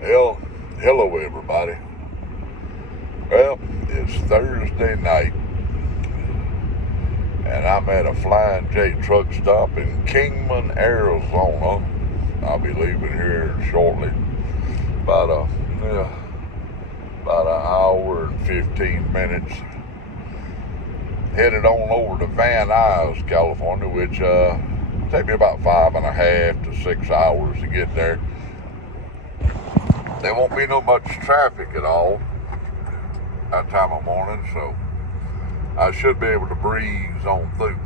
Well, hello everybody. Well, it's Thursday night, and I'm at a Flying J truck stop in Kingman, Arizona. I'll be leaving here shortly, about a yeah, about an hour and 15 minutes. Headed on over to Van Nuys, California, which take me about 5.5 to 6 hours to get there. There won't be no much traffic at all that time of morning, so I should be able to breeze on through.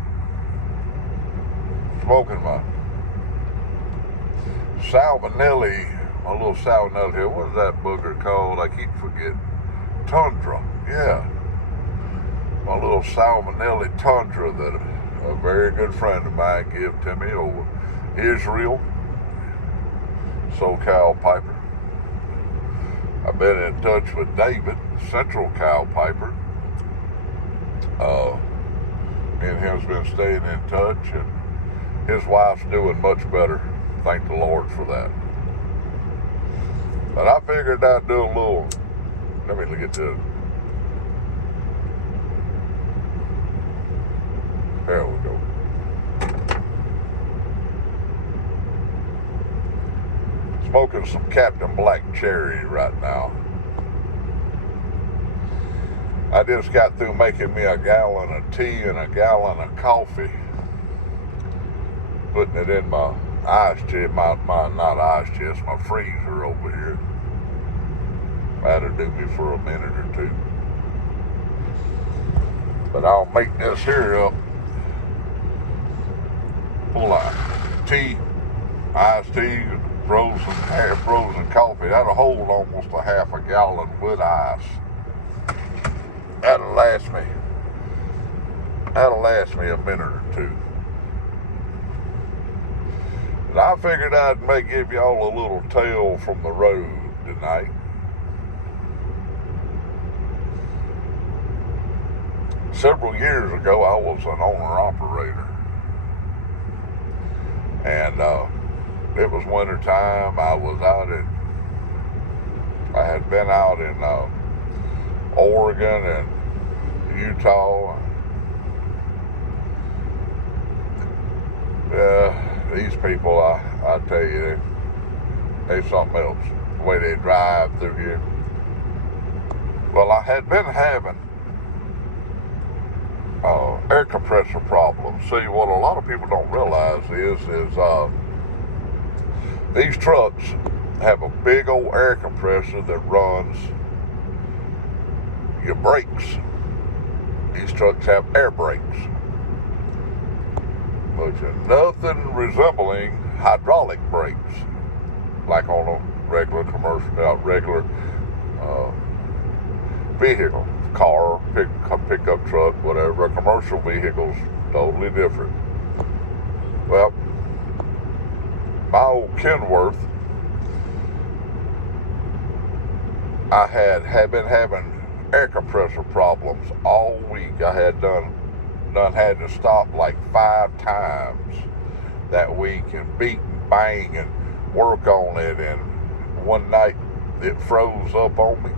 Smoking my my little salmonelli here. What is that booger called? I keep forgetting. Tundra, yeah. My little salmonelli Tundra that a very good friend of mine gave to me over Israel, SoCal Piper. I've been in touch with David, Central Cal Piper. Me and him's been staying in touch, and his wife's doing much better. Thank the Lord for that. But I figured I'd do a little. Let me get to. There we go. Smoking some Captain Black Cherry right now. I just got through making me a gallon of tea and a gallon of coffee. Putting it in my ice chest, my not ice chest, my freezer over here. That'll do me for a minute or two. But I'll make this here up full of tea, iced tea, frozen coffee. That'll hold almost a half a gallon with ice. That'll last me a minute or two. And I figured I'd give y'all a little tale from the road tonight. Several years ago, I was an owner-operator. And it was winter time. I had been out in Oregon and Utah. These people, I tell you, they something else. The way they drive through here. Well, I had been having air compressor problems. See, what a lot of people don't realize is these trucks have a big old air compressor that runs your brakes. These trucks have air brakes, which are nothing resembling hydraulic brakes, like on a regular vehicle, car, pickup truck, whatever. A commercial vehicle's totally different. Well, my old Kenworth, I had been having air compressor problems all week. I had had to stop like 5 times that week and beat and bang and work on it. And one night it froze up on me.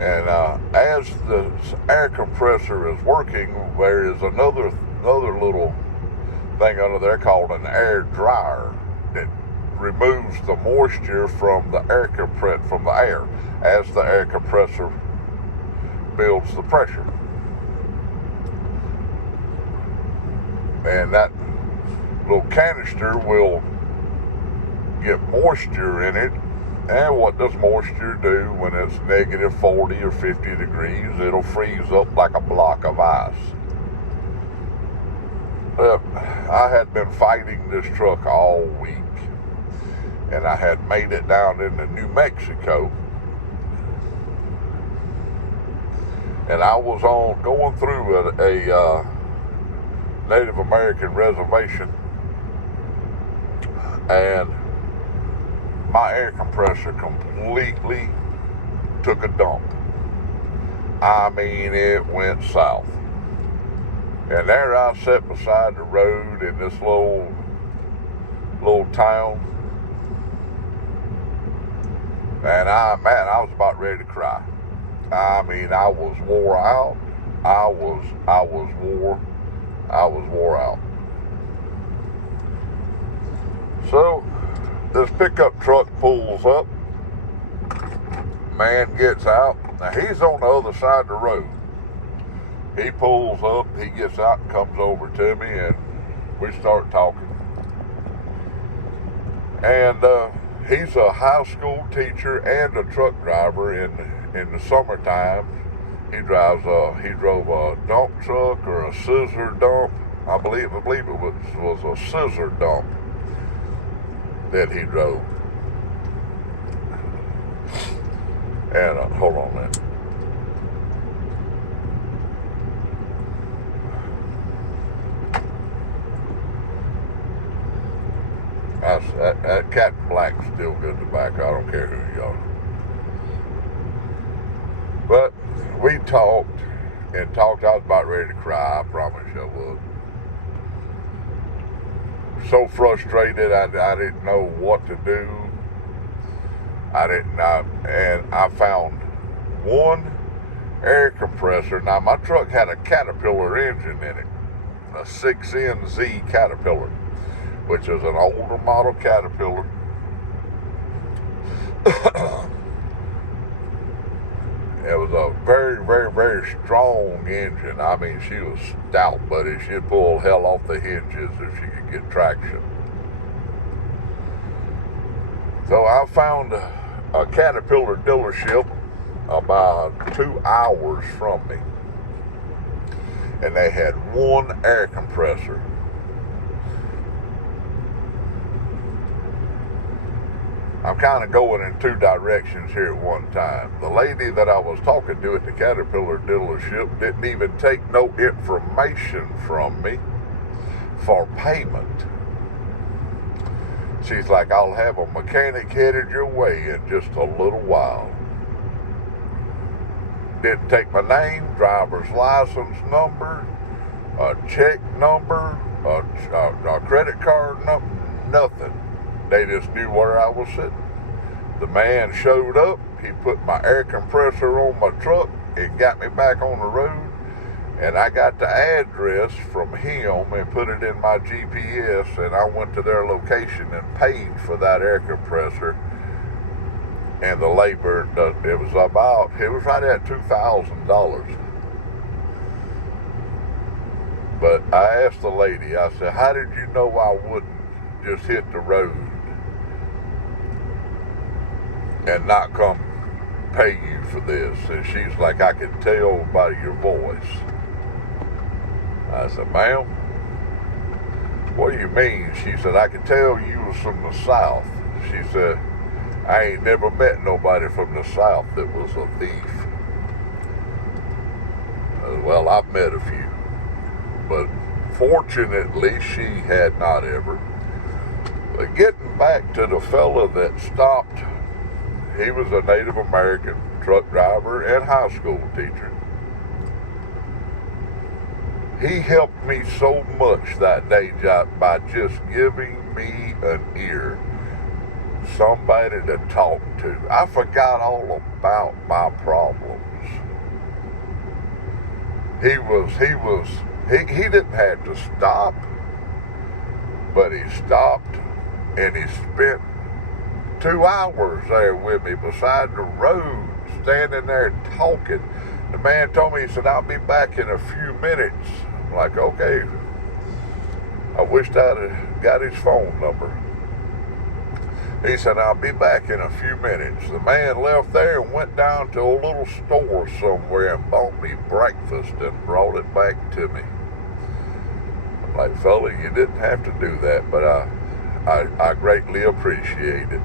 And as the air compressor is working, there is another little thing under there called an air dryer that removes the moisture from the air as the air compressor builds the pressure. And that little canister will get moisture in it. And what does moisture do when it's negative 40 or 50 degrees? It'll freeze up like a block of ice. I had been fighting this truck all week, and I had made it down into New Mexico. And I was going through a Native American reservation, and my air compressor completely took a dump. I mean, it went south. And there I sat beside the road in this little town, And I was about ready to cry. I mean, I was wore out. I was wore out. So this pickup truck pulls up. Man gets out. Now he's on the other side of the road. He pulls up. He gets out and comes over to me, and we start talking. And he's a high school teacher and a truck driver in the summertime. He drove a dump truck or a scissor dump. I believe it was a scissor dump that he drove. And hold on a minute. That Captain Black's still good tobacco. I don't care who you are. But we talked and talked. I was about ready to cry. I promise you I was. So frustrated. I didn't know what to do. And I found one air compressor. Now my truck had a Caterpillar engine in it, a 6NZ Caterpillar, which is an older model Caterpillar. It was a very, very, very strong engine. I mean, she was stout, buddy. She'd pull hell off the hinges if she could get traction. So I found a Caterpillar dealership about 2 hours from me. And they had one air compressor. I'm kind of going in two directions here at one time. The lady that I was talking to at the Caterpillar dealership didn't even take no information from me for payment. She's like, I'll have a mechanic headed your way in just a little while. Didn't take my name, driver's license number, a check number, a credit card number, nothing. They just knew where I was sitting. The man showed up. He put my air compressor on my truck. It got me back on the road. And I got the address from him and put it in my GPS. And I went to their location and paid for that air compressor. And the labor, it was right at $2,000. But I asked the lady, I said, how did you know I wouldn't just hit the road and not come pay you for this? And she's like, I can tell by your voice. I said, ma'am, what do you mean? She said, I can tell you was from the South. She said, I ain't never met nobody from the South that was a thief. Well, I've met a few, but fortunately she had not ever. But getting back to the fella that stopped, he was a Native American truck driver and high school teacher. He helped me so much that day by just giving me an ear, somebody to talk to. I forgot all about my problems. He didn't have to stop, but he stopped and he spent 2 hours there with me beside the road, standing there talking. The man told me, he said, I'll be back in a few minutes. I'm like, okay. I wished I'd have got his phone number. He said, I'll be back in a few minutes. The man left there and went down to a little store somewhere and bought me breakfast and brought it back to me. I'm like, fella, you didn't have to do that, but I greatly appreciate it.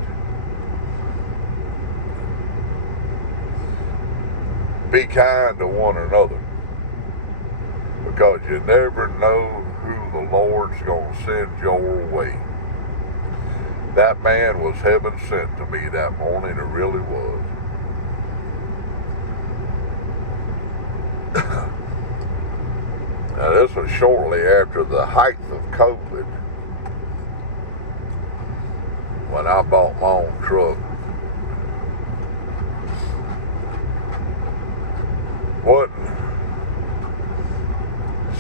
Be kind to one another, because you never know who the Lord's going to send your way. That man was heaven sent to me that morning. It really was. Now, this was shortly after the height of COVID, when I bought my own truck.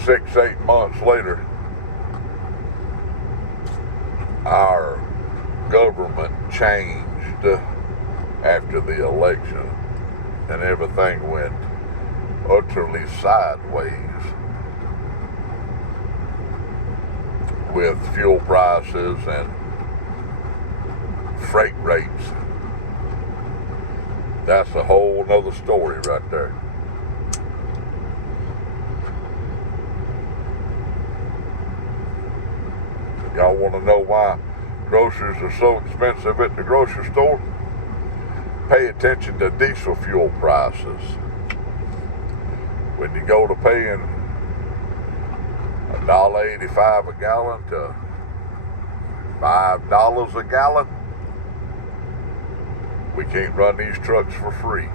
6-8 months later, our government changed after the election, and everything went utterly sideways with fuel prices and freight rates. That's a whole nother story right there. Y'all want to know why groceries are so expensive at the grocery store? Pay attention to diesel fuel prices. When you go to paying $1.85 a gallon to $5 a gallon, we can't run these trucks for free.